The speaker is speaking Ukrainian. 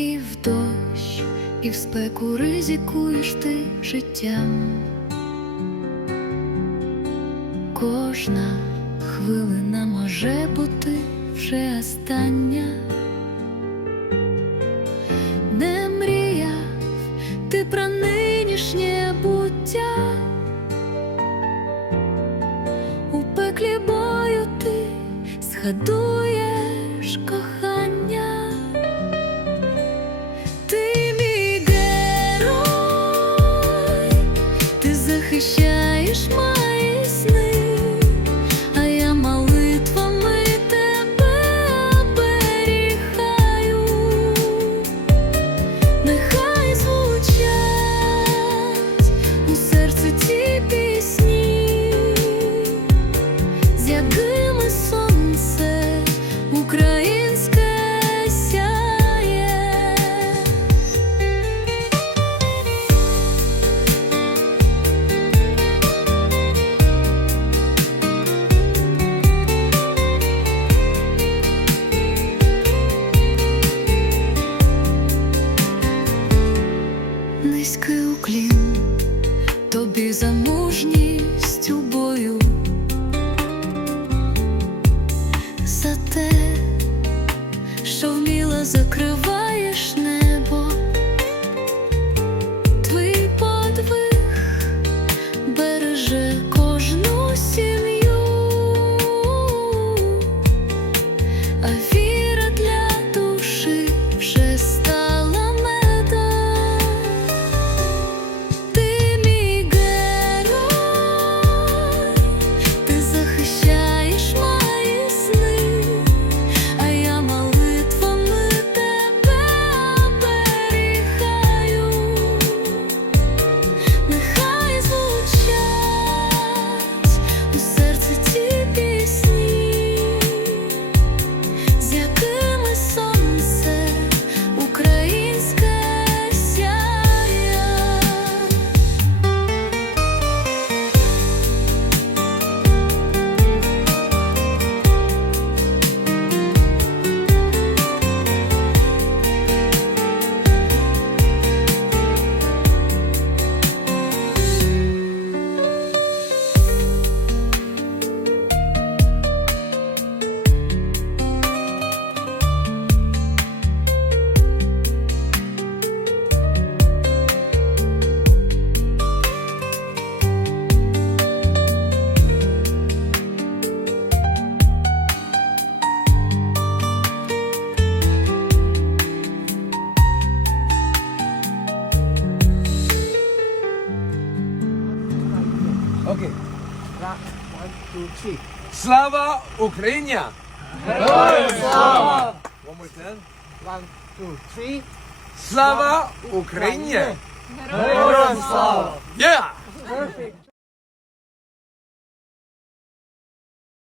і в дощ, і в спеку ризикуєш ти життям. Кожна хвилина може бути вже остання. Не мріяв ти про нинішнє буття. У пеклі бою ти згадуєш кохання. З якими сонце українське що вміло закриваєш Okay. One, two, three. Slava Ukraina! Slava! One more time. One, two, three. Slava Ukraina! Slava! Yeah! Perfect.